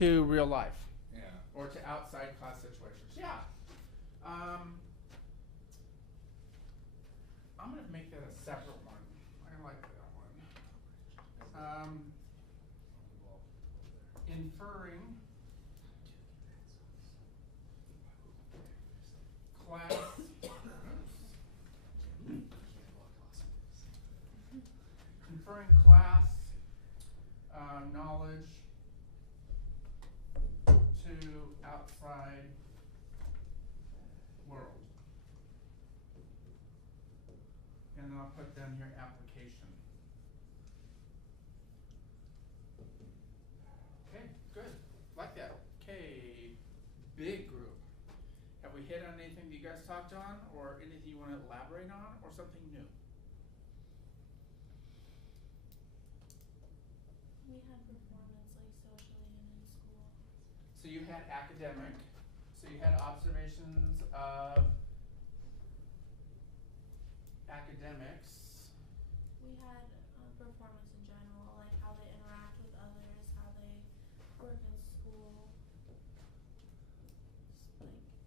to real life. Yeah. Or to outside class situations. Yeah. I'm going to make that a separate one. I like that one. Inferring class knowledge to outside world. And then I'll put down your application. Okay, good. Like that. Okay, big group. Have we hit on anything that you guys talked on, or anything you want to elaborate on, or something new? We had performance like socially and in school. So you had academic. So you had observations of academics. We had performance in general, like how they interact with others, how they work in school, like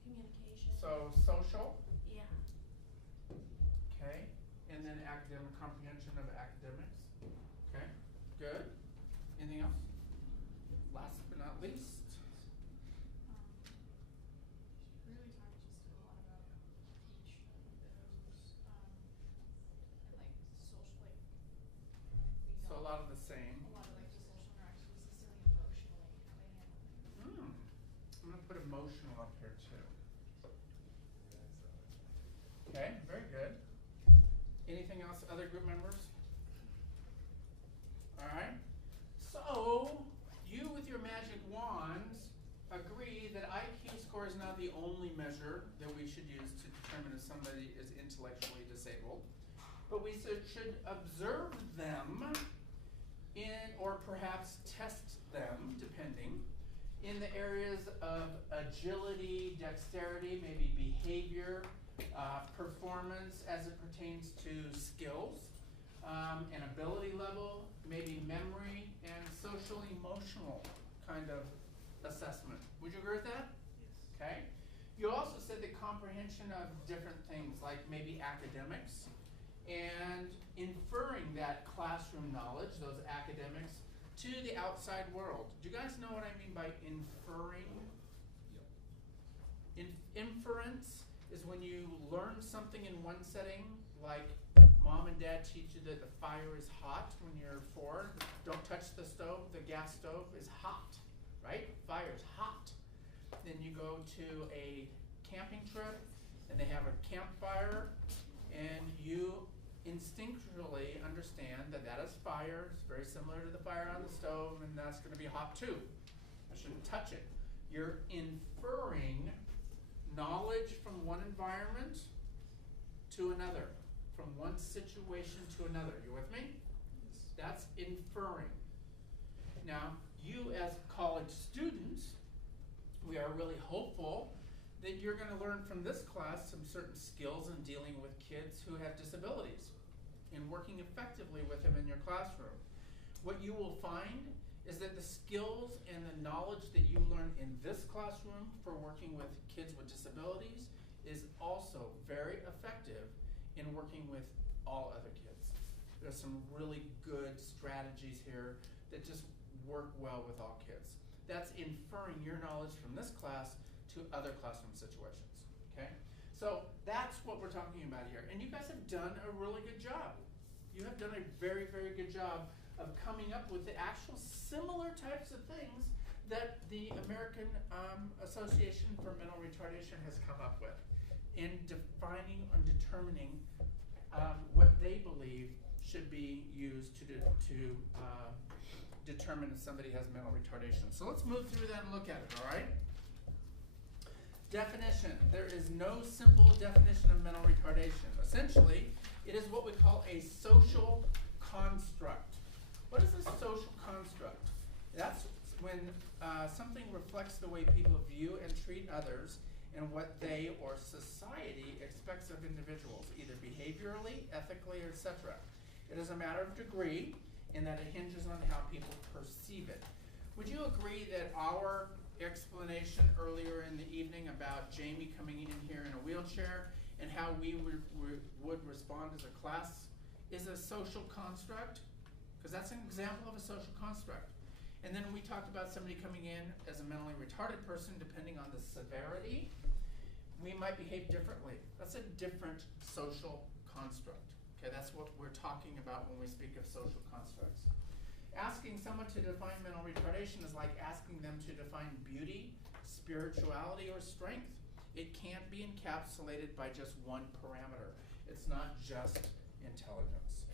communication. So social. Yeah. Okay. And then academic comprehension of academics. Okay. Good. Anything else? Last but not least. Really talked just a lot about each of those, and like social, like we know So a lot of the same. a lot of like the social interactions, necessarily emotionally how they handle things. I'm going to put emotional up here too. Okay, very good. Anything else, other group members? All right. So, you with your magic wands agree that IQ score is not the only measure that we should use to determine if somebody is intellectually disabled, but we should observe them or perhaps test them, depending, in the areas of agility, dexterity, maybe behavior, performance as it pertains to skills, and ability level, maybe memory, and social emotional kind of assessment. Would you agree with that? Yes. Okay. You also said the comprehension of different things like maybe academics and inferring that classroom knowledge, those academics, to the outside world. Do you guys know what I mean by inferring? Yep. Inference is when you learn something in one setting, like mom and dad teach you that the fire is hot when you're 4. Don't touch the stove, the gas stove is hot, right? Fire is hot. Then you go to a camping trip and they have a campfire and you instinctually understand that that is fire. It's very similar to the fire on the stove and that's going to be hot too. I shouldn't touch it. You're inferring knowledge from one environment to another, from one situation to another. You with me? Yes. That's inferring. Now, you as college students, we are really hopeful that you're going to learn from this class some certain skills in dealing with kids who have disabilities and working effectively with them in your classroom. What you will find is that the skills and the knowledge that you learn in this classroom for working with kids with disabilities is also very effective in working with all other kids. There's some really good strategies here that just work well with all kids. That's inferring your knowledge from this class to other classroom situations, okay? So that's what we're talking about here. And you guys have done a really good job. You have done a very, very good job of coming up with the actual similar types of things that the American Association for Mental Retardation has come up with in defining and determining what they believe should be used to determine if somebody has mental retardation. So let's move through that and look at it, all right? Definition. There is no simple definition of mental retardation. Essentially, it is what we call a social construct. What is a social construct? That's when something reflects the way people view and treat others and what they or society expects of individuals, either behaviorally, ethically, etc. It is a matter of degree in that it hinges on how people perceive it. Would you agree that our explanation earlier in the evening about Jamie coming in here in a wheelchair and how we would respond as a class is a social construct? Because that's an example of a social construct. And then we talked about somebody coming in as a mentally retarded person, depending on the severity, we might behave differently. That's a different social construct. Okay, that's what we're talking about when we speak of social constructs. Asking someone to define mental retardation is like asking them to define beauty, spirituality, or strength. It can't be encapsulated by just one parameter. It's not just intelligence.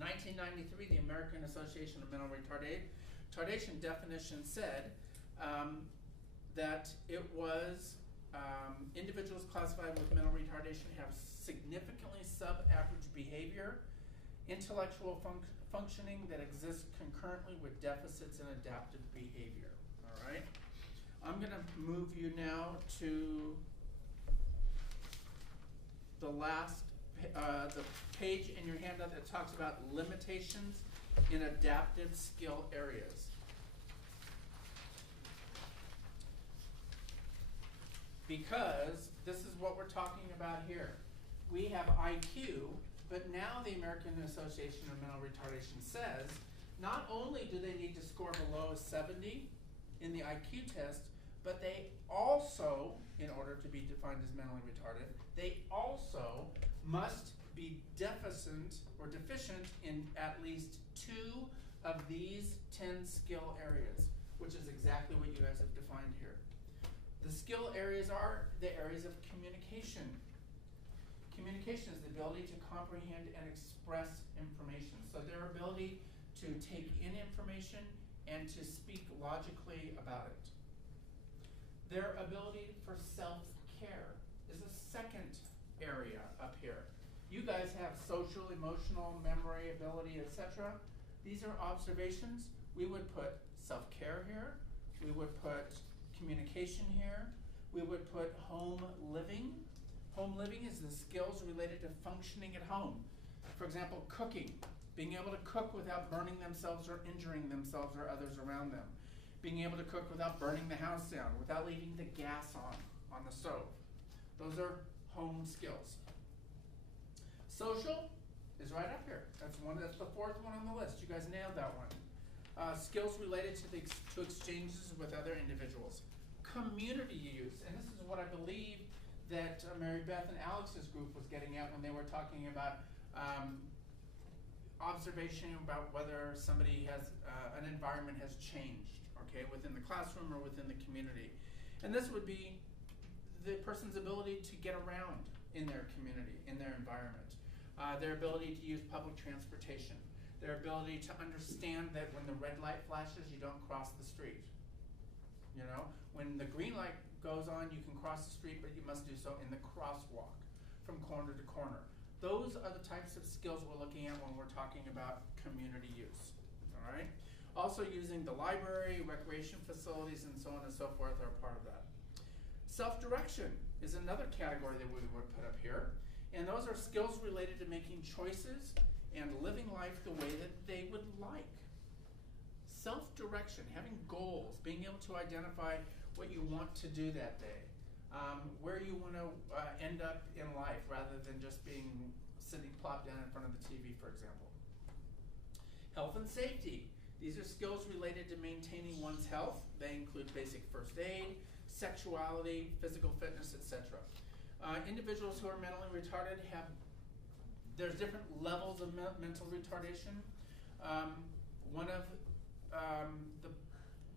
1993, the American Association of Mental Retardation definition said that it was individuals classified with mental retardation have significantly sub-average behavior, intellectual functioning that exists concurrently with deficits in adaptive behavior. All right? I'm going to move you now to the last the page in your handout that talks about limitations in adaptive skill areas. Because this is what we're talking about here. We have IQ, but now the American Association of Mental Retardation says not only do they need to score below 70 in the IQ test, but they also, in order to be defined as mentally retarded, they also must be deficient in at least 2 of these 10 skill areas, which is exactly what you guys have defined here. The skill areas are the areas of communication. Communication is the ability to comprehend and express information. So their ability to take in information and to speak logically about it. Their ability for self-care is a second area up here. You guys have social, emotional, memory, ability, etc. These are observations. We would put self-care here. We would put communication here. We would put home living. Home living is the skills related to functioning at home. For example, cooking. Being able to cook without burning themselves or injuring themselves or others around them. Being able to cook without burning the house down, without leaving the gas on the stove. Those are home skills. Social is right up here. That's the 4th one on the list. You guys nailed that one. Skills related to exchanges with other individuals. Community use, and this is what I believe that Mary Beth and Alex's group was getting at when they were talking about observation about whether somebody has an environment has changed, okay, within the classroom or within the community. And this would be the person's ability to get around in their community, in their environment. Their ability to use public transportation. Their ability to understand that when the red light flashes, you don't cross the street. You know, when the green light goes on, you can cross the street, but you must do so in the crosswalk from corner to corner. Those are the types of skills we're looking at when we're talking about community use. All right. Also using the library, recreation facilities, and so on and so forth are part of that. Self-direction is another category that we would put up here. And those are skills related to making choices and living life the way that they would like. Self-direction, having goals, being able to identify what you want to do that day, where you want to end up in life rather than just sitting plopped down in front of the TV, for example. Health and safety. These are skills related to maintaining one's health. They include basic first aid, sexuality, physical fitness, etc. Individuals who are mentally retarded there's different levels of mental retardation. One of how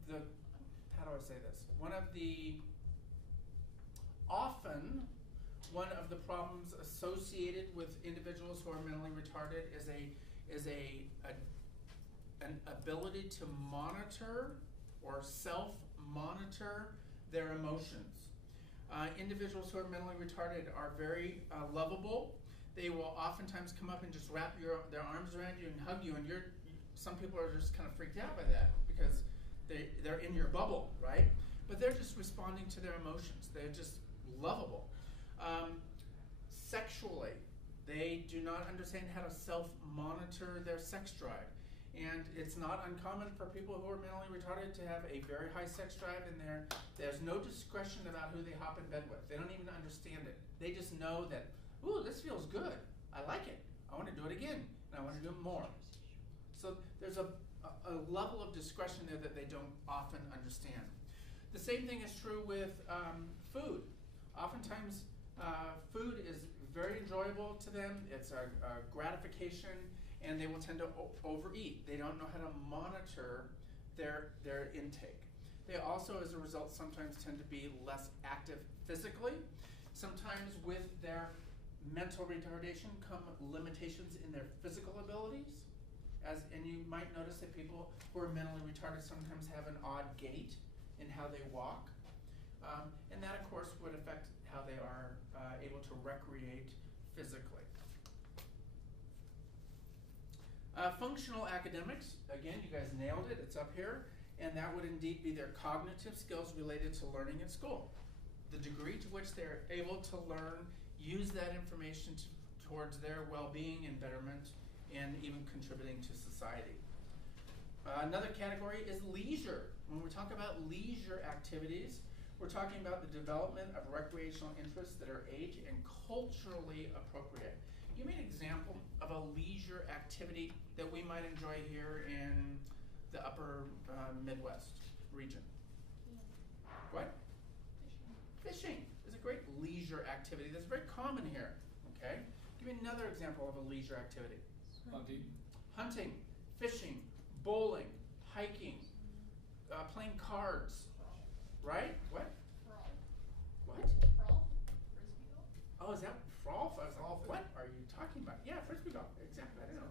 do I say this? One of the problems associated with individuals who are mentally retarded is an ability to monitor or self-monitor their emotions. Individuals who are mentally retarded are very lovable. They will oftentimes come up and just wrap their arms around you and hug you, and some people are just kind of freaked out by that because they're in your bubble, right? But they're just responding to their emotions. They're just lovable. Sexually, they do not understand how to self-monitor their sex drive. And it's not uncommon for people who are mentally retarded to have a very high sex drive, and there's no discretion about who they hop in bed with. They don't even understand it. They just know that, ooh, this feels good. I like it. I want to do it again, and I want to do it more. So there's a level of discretion there that they don't often understand. The same thing is true with food. Oftentimes, food is very enjoyable to them. It's a gratification, and they will tend to overeat. They don't know how to monitor their intake. They also, as a result, sometimes tend to be less active physically. Sometimes with their mental retardation come limitations in their physical abilities. And you might notice that people who are mentally retarded sometimes have an odd gait in how they walk. And that, of course, would affect how they are able to recreate physically. Functional academics, again, you guys nailed it, it's up here, and that would indeed be their cognitive skills related to learning at school. The degree to which they're able to learn, use that information towards their well-being and betterment, and even contributing to society. Another category is leisure. When we talk about leisure activities, we're talking about the development of recreational interests that are age and culturally appropriate. Give me an example of a leisure activity that we might enjoy here in the upper Midwest region. Yeah. What? Fishing is a great leisure activity that's very common here. Okay? Give me another example of a leisure activity. Hunting. Hunting, fishing, bowling, hiking, playing cards, right? What? Frolf. What? Frolf? Frisbee golf? Oh, is that frolf? I was like, what are you talking about? Yeah, frisbee golf. Exactly. I didn't know.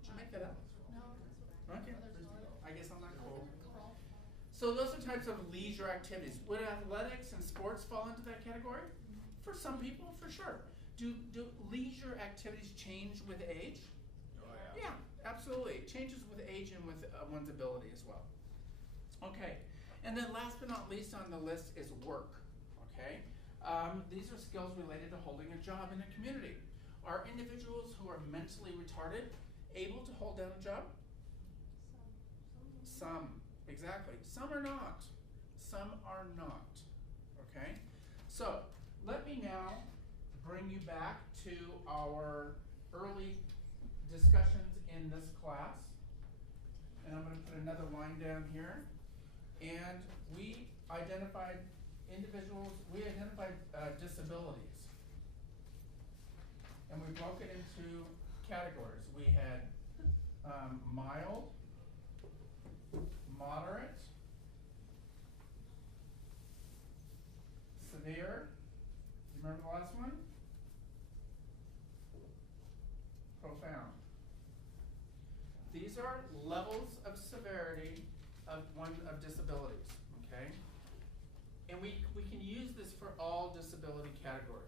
Did you make that up? No, that's what Okay. others call it. I guess I'm not cool. Frolf. So those are types of leisure activities. Would athletics and sports fall into that category? For some people, for sure. Do leisure activities change with age? Oh, Yeah, absolutely. It changes with age and with one's ability as well. Okay, and then last but not least on the list is work. Okay, these are skills related to holding a job in a community. Are individuals who are mentally retarded able to hold down a job? Some, exactly. Some are not. Some are not. Okay, so let me now bring you back to our early discussions in this class. And I'm going to put another line down here. And we identified disabilities. And we broke it into categories. We had mild, moderate, severe. You remember the last one? Profound. These are levels of severity of disabilities, okay? And we can use this for all disability categories.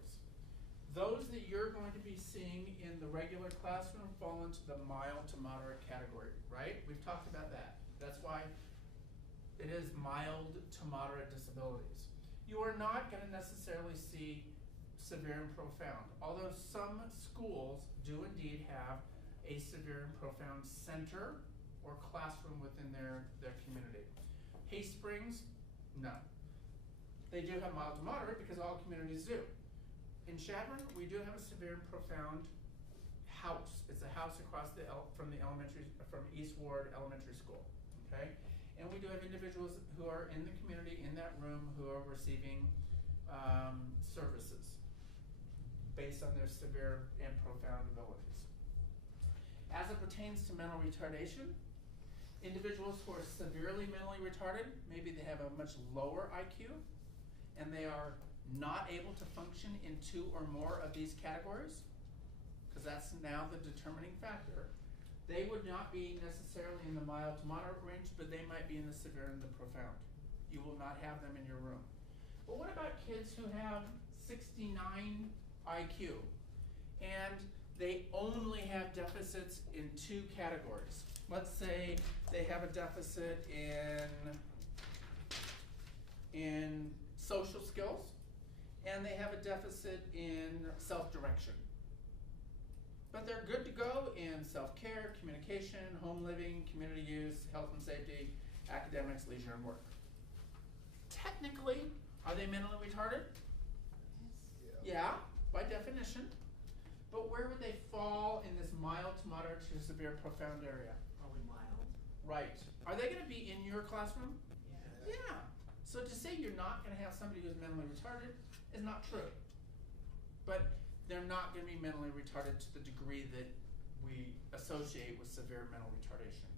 Those that you're going to be seeing in the regular classroom fall into the mild to moderate category, right? We've talked about that. That's why it is mild to moderate disabilities. You are not going to necessarily see severe and profound, although some schools do indeed have a severe and profound center or classroom within their community. Hay Springs, no. They do have mild to moderate because all communities do. In Chadron, we do have a severe and profound house. It's a house across from East Ward Elementary School, okay? And we do have individuals who are in the community in that room who are receiving services based on their severe and profound abilities. As it pertains to mental retardation, individuals who are severely mentally retarded, maybe they have a much lower IQ, and they are not able to function in two or more of these categories, because that's now the determining factor. They would not be necessarily in the mild to moderate range, but they might be in the severe and the profound. You will not have them in your room. But what about kids who have 69 IQ and they only have deficits in two categories? Let's say they have a deficit in social skills and they have a deficit in self-direction. but they're good to go in self-care, communication, home living, community use, health and safety, academics, leisure, and work. Technically, are they mentally retarded? Yeah, by definition. But where would they fall in this mild to moderate to severe profound area? Probably mild. Right. Are they going to be in your classroom? Yeah. Yeah. So to say you're not going to have somebody who's mentally retarded is not true. But they're not going to be mentally retarded to the degree that we associate with severe mental retardation.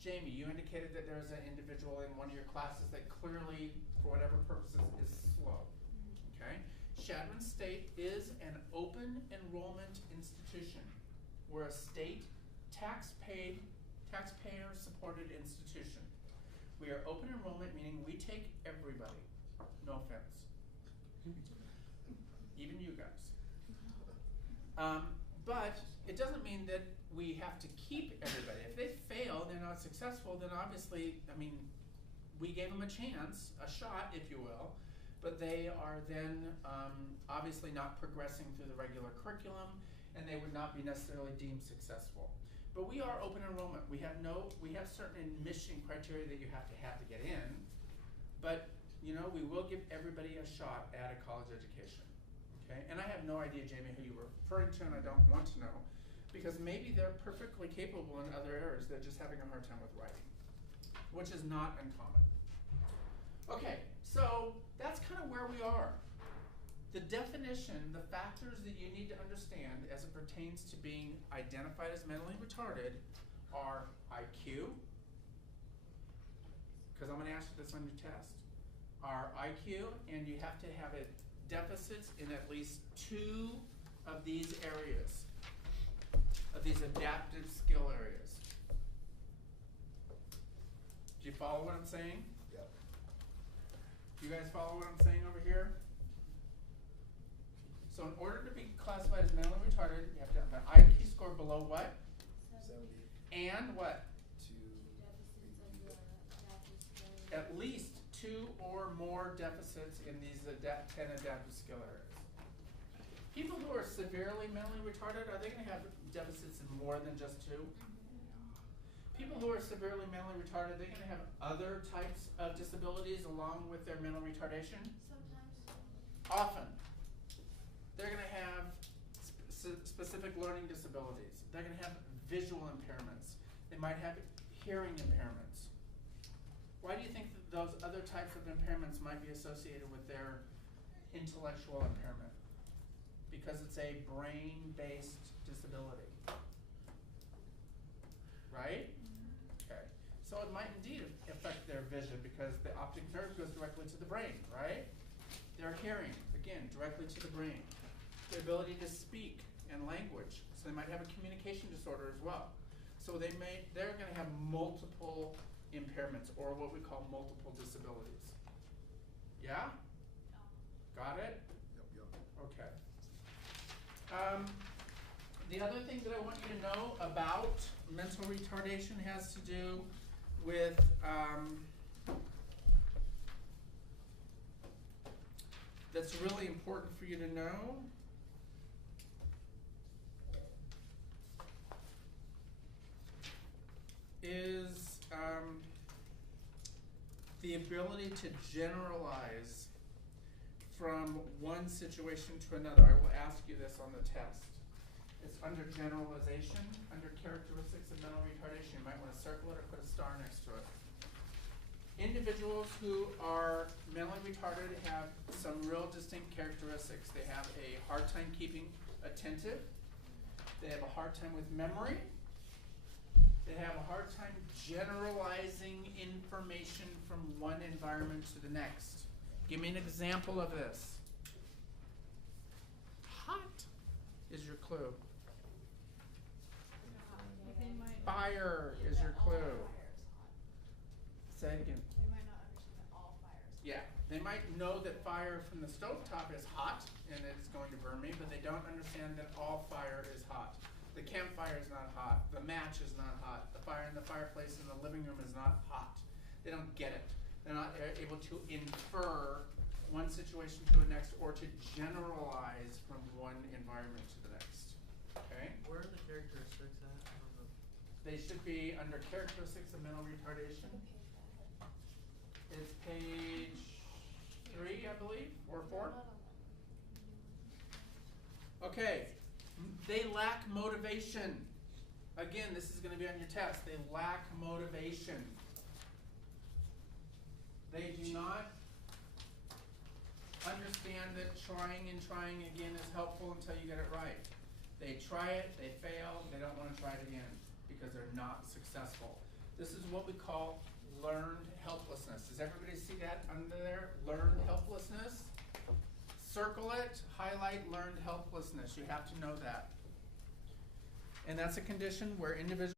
Jamie, you indicated that there's an individual in one of your classes that clearly, for whatever purposes, is slow. Okay? Shadron State is an open enrollment institution. We're a state taxpayer-supported institution. We are open enrollment, meaning we take everybody. No offense. Even you guys. But it doesn't mean that we have to keep everybody. If they fail, they're not successful, then obviously, I mean, we gave them a chance, a shot, if you will, but they are then obviously not progressing through the regular curriculum, and they would not be necessarily deemed successful. But we are open enrollment. We have certain admission criteria that you have to get in, but you know, we will give everybody a shot at a college education. Okay? And I have no idea, Jamie, who you were referring to, and I don't want to know, because maybe they're perfectly capable in other areas. They're just having a hard time with writing, which is not uncommon. Okay, so that's kind of where we are. The definition, the factors that you need to understand as it pertains to being identified as mentally retarded are IQ, because I'm going to ask you this on your test, are IQ, and you have to have deficits in at least 2 of these areas, of these adaptive skill areas. Do you follow what I'm saying? Yep. Do you guys follow what I'm saying over here? So in order to be classified as mentally retarded, you have to have an IQ score below what? 70. And what? Deficits in the adaptive skill. At least 2 or more deficits in these 10 adaptive skill areas. People who are severely mentally retarded, are they going to have deficits in more than just 2? People who are severely mentally retarded, are they going to have other types of disabilities along with their mental retardation? Sometimes. Often. They're going to have specific learning disabilities. They're going to have visual impairments. They might have hearing impairments. Why do you think that those other types of impairments might be associated with their intellectual impairment? Because it's a brain-based disability. Right? Okay. So it might indeed affect their vision because the optic nerve goes directly to the brain, right? Their hearing, again, directly to the brain. Their ability to speak and language. So they might have a communication disorder as well. So they're going to have multiple impairments, or what we call multiple disabilities. Yeah? Got it? Yep. Okay. The other thing that I want you to know about mental retardation has to do with that's really important for you to know. Is the ability to generalize from one situation to another. I will ask you this on the test. It's under generalization, under characteristics of mental retardation. You might want to circle it or put a star next to it. Individuals who are mentally retarded have some real distinct characteristics. They have a hard time keeping attentive. They have a hard time with memory. They have a hard time generalizing information from one environment to the next. Give me an example of this. Hot is your clue. Fire is your clue. Say it again. They might not understand that all fire is hot. Yeah, they might know that fire from the stovetop is hot and it's going to burn me, but they don't understand that all fire is hot. The campfire is not hot. The match is not hot. The fire in the fireplace in the living room is not hot. They don't get it. They're not able to infer one situation to the next or to generalize from one environment to the next. Okay? Where are the characteristics at? I don't know. They should be under characteristics of mental retardation. It's page 3, I believe, or 4. Okay, they lack motivation. Again, this is going to be on your test. They lack motivation. They do not understand that trying and trying again is helpful until you get it right. They try it, they fail, they don't want to try it again because they're not successful. This is what we call learned helplessness. Does everybody see that under there? Learned helplessness? Circle it, highlight learned helplessness. You have to know that. And that's a condition where individuals